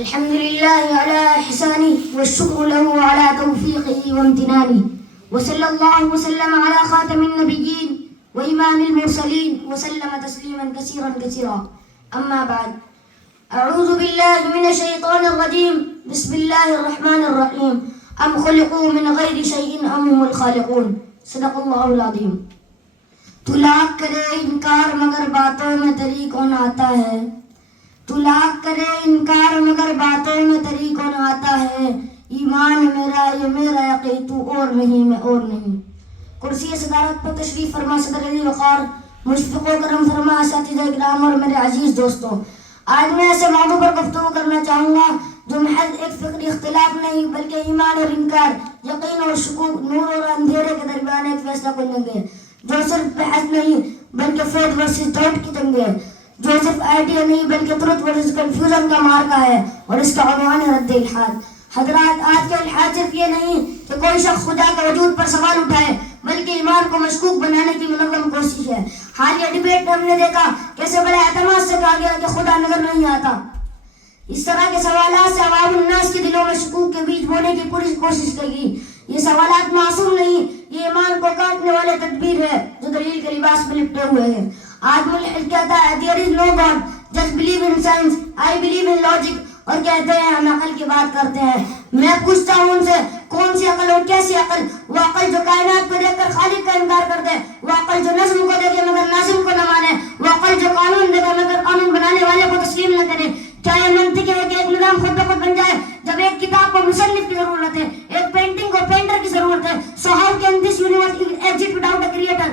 الحمد لله على إحسانه والشكر له على توفيقه وامتنانه وصلى الله وسلم على خاتم النبيين وإمام المرسلين وسلم تسليما كثيرا كثيرا. أما بعد، أعوذ بالله من الشيطان الرجيم. بسم الله الرحمن الرحيم. أم خلقوا من غير شيء أم هم الخالقون. صدق الله العظيم. تو لاکھ کرے انکار مگر باتوں میں تری کون آتا ہے. تو لاکھ کرے انکار مگر باتوں میں تری کون آتا ہے. ایمان میرا یہ میرا یقین تو اور نہیں میں اور نہیں. کرسی صدارت پر تشریف فرما صدر علی وقار مشفق و کرم فرما اساتذہ کرام اور میرے عزیز دوستوں، آج میں ایسے موضوع پر گفتگو کرنا چاہوں گا جو محض ایک فکری اختلاف نہیں بلکہ ایمان اور انکار، یقین اور شکوک، نور اور اندھیرے کے درمیان ایک فیصلہ کن جنگ ہے، جو صرف بحث نہیں بلکہ فیتھ ورسز ڈاؤٹ کی جنگ ہے، جو صرف آئیڈیا نہیں بلکہ ٹروتھ ورسز کنفیوژن کا مارکا ہے، اور اس کا عنوان ہے رد الحاد. حضرات، آج کا الحاد صرف یہ نہیں کہ کوئی شخص خدا کے وجود پر سوال اٹھائے بلکہ ایمان کو مشکوک بنانے کی منظم کوشش ہے. حالیہ ڈیبیٹ میں ہم نے دیکھا کیسے بڑے اعتماد سے کہا گیا کہ خدا نظر نہیں آتا. اس طرح کے سوالات سے عوام الناس کے دلوں میں شکوک کے بیج بونے کی پوری کوشش کی گئی. یہ سوالات معصوم نہیں، یہ ایمان کو کاٹنے والے تدبیر ہے جو دلیل کے لباس میں لپٹے ہوئے ہیں. آج ملحد کہتا ہے there is no God, just believe in science, I believe in logic، اور کہتے ہیں ہم عقل کی بات کرتے ہیں. میں پوچھتا ہوں ان سے کون سی عقل اور کیسی عقل؟ وہ عقل جو کائنات کو دیکھ کر خالق کا انکار کر دے، وہ عقل جو نظم کو دیکھے مگر ناظم کو نہ مانے، وہ عقل جو قانون دیکھے مگر قانون بنانے والے کو تسلیم نہ کرے. کیا یہ منطق ہے کہ ایک نظام خود بخود بن جائے جب ایک کتاب کو مصنف کی ضرورت ہے، ایک پینٹنگ کو پینٹر کی ضرورت ہے؟ So how can this universe exist without a creator؟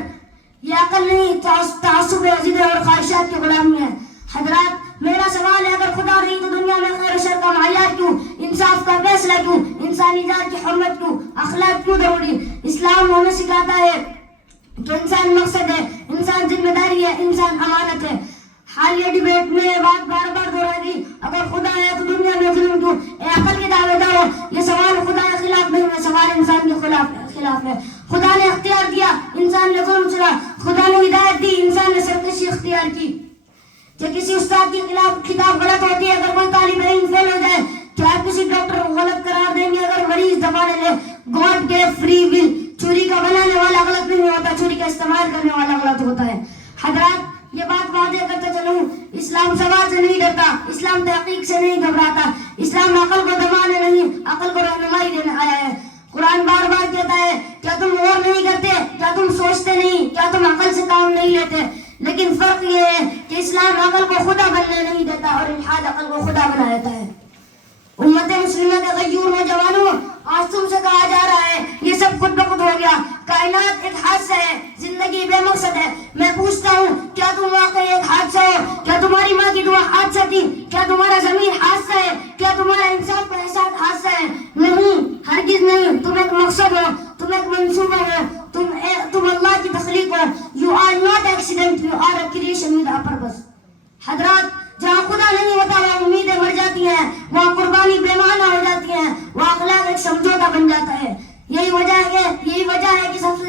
یہ عقل نہیں، تعصب عقیدے اور خواہشات کی غلامی ہے. حضرات، میرا سوال ہے اگر خدا نہیں تو دنیا میں خیر و شر کا معیار کیوں؟ انصاف کا فیصلہ کیوں؟ انسانی ذات کی حرمت کیوں؟ اخلاق کیوں ضروری؟ اسلام ہمیں سکھاتا ہے کہ انسان مقصد ہے، انسان ذمہ داری ہے، انسان امانت ہے. حالیہ ڈیبیٹ میں یہ بات بار بار دہرائی گئی، اگر خدا ہے تو دنیا میں ظلم کیوں؟ اے عقل کے دعوے دارو، یہ سوال خدا کے خلاف نہیں ہے، سوال انسان کے خلاف ہے. خدا نے اختیار دیا، انسان نے ظلم چلا. خدا نے ہدایت دی، انسان نے سرکشی اختیار کی. کہ کسی استاد کی خلاف کتاب غلط ہوتی ہے اگر کوئی طالب علم فیل ہو جائے، کیا کسی ڈاکٹر کو غلط قرار دیں گے اگر مریض دفع لے لے؟ God give free will. چھری کا بنانے والا غلط نہیں ہوتا، چھری کا استعمال کرنے والا غلط ہوتا ہے. حضرات، یہ بات واضح کرتے چلوں، اسلام سوال سے نہیں ڈرتا، اسلام تحقیق سے نہیں گھبراتا، اسلام عقل کو دبانے نہیں عقل کو رہنمائی دینے آیا ہے. قرآن بار بار کہتا ہے کیا تم غور نہیں کرتے، کیا تم سوچتے نہیں، کیا تم عقل سے کام نہیں لیتے؟ لیکن فرق یہ ہے کہ اسلام عقل کو خدا بننے نہیں دیتا اور الحاد عقل کو خدا بنا دیتا ہے. امت مسلمہ کے غیور نوجوانوں، آج تم سے کہا جا رہا ہے یہ سب خود بخود ہو گیا، کائنات ایک حادثہ ہے، زندگی بے مقصد ہے. میں پوچھتا ہوں کیا تم واقعی ایک حادثہ ہو؟ کیا تمہاری ماں کی دعا حادثہ تھی؟ کیا تمہارا زمین حادثہ ہے؟ کیا تمہارا انصاف کا احساس حادثہ ہے؟ نہیں، ہرگز نہیں. تم ایک مقصد ہو، تم ایک منصوبہ ہو، تم اللہ کی تخلیق ہو. You are not accident, you are a creation with a purpose. حضرات، جہاں خدا نہیں ہوتا وہاں امیدیں مر جاتی ہیں، وہاں قربانی بے معنی ہو جاتی ہیں، وہاں اخلاق ایک سمجھوتا بن جاتا ہے. یہی وجہ ہے کہ سب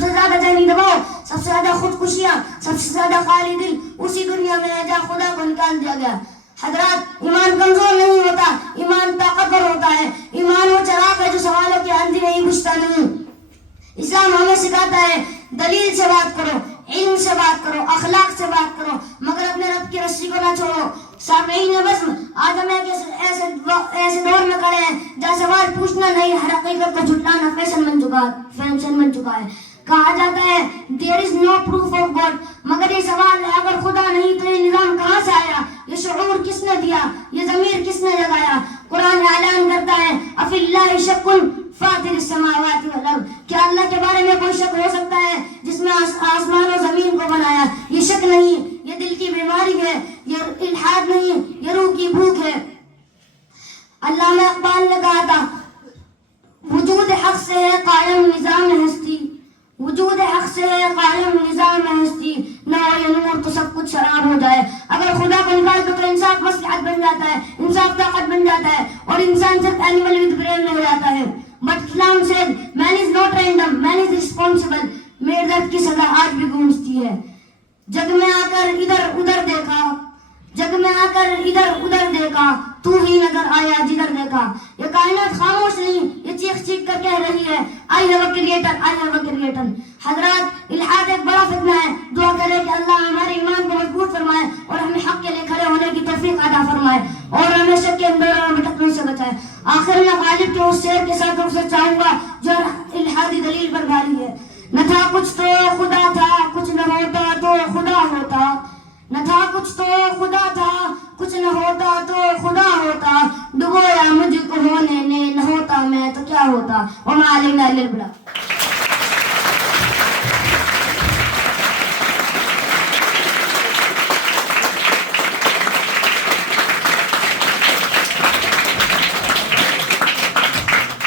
سے زیادہ ذہنی دباؤ، سب سے زیادہ خودکشیاں، سب سے زیادہ خالی دل اسی دنیا میں ہے جہاں خدا کو نکال دیا گیا. حضرات، ایمان کمزور نہیں ہوتا، ایمان طاقتور ہوتا ہے. ایمان وہ چراغ ہے جو سوالوں کی آندھی میں ہی بجھتا نہیں. اسلام ہمیں سکھاتا ہے دلیل سے بات کرو، علم سے بات کرو، اخلاق سے بات کرو، مگر اپنے رب کی رسی کو نہ چھوڑو. سامعین بزم، آج ہم ایسے دور میں کھڑے ہیں جہاں سوال پوچھنا نہیں، ہر حقیقت کو جھٹلانا فیشن بن چکا ہے. کہا جاتا ہے there is no proof of God، مگر یہ سوال ہے اگر خدا نہیں تو یہ نظام کہاں سے آیا؟ یہ شعور کس نے دیا؟ یہ ضمیر کس نے جگایا؟ قرآن اعلان کرتا ہے افی اللہ شک فاطر السماوات والارض. کیا اللہ کے بارے میں کوئی شک ہو سکتا ہے جس میں آسمان و زمین کو بنایا؟ یہ شک نہیں، یہ دل کی بیماری ہے، یہ الحاد نہیں، یہ روح کی بھوک ہے. علامہ اقبال نے کہا تھا وجود حق سے ہے قائم نظام ہستی، وجود حق سے ہے قائم نظام ہستی، نہ ہو یہ نور تو سب کچھ شراب ہو جائے. اگر خدا کو نکال دو تو انصاف مصلحت بن جاتا ہے، انصاف طاقت بن جاتا ہے، اور انسان صرف اینیمل ود برین میں ہو جاتا ہے. But Islam said man is not random, man is responsible. میرے درد کی صدا آج بھی گونجتی ہے. جگ میں آ کر ادھر ادھر دیکھا، جگ میں آ کر ادھر ادھر دیکھا، تو ہی نظر آیا جدھر دیکھا. یہ کائنات خاموش نہیں, یہ چیخ چیخ کر کہہ رہی ہے I have a creator, I have a creator. حضرات الحاد ایک بڑا فتنہ ہے. دعا کریں کہ اللہ ہمارے ایمان کو مضبوط فرمائے اور ہمیں حق کے لیے کھڑے ہونے کی توفیق عطا فرمائے اور ہمیں شک کے اندر اور بھٹکنے سے بچائے. آخر میں غالب کے اس شعر کے ساتھ سے چاہوں گا جو الحادی دلیل پر بھاری ہے. نہ تھا کچھ تو خدا تھا, کچھ نہ ہوتا تو خدا ہوتا. نہ تھا کچھ تو خدا تھا, کچھ نہ ہوتا تو خدا ہوتا. ڈبویا مجھ کو ہونے نے, نہ ہوتا میں تو کیا ہوتا. وما علینا الا البلاغ.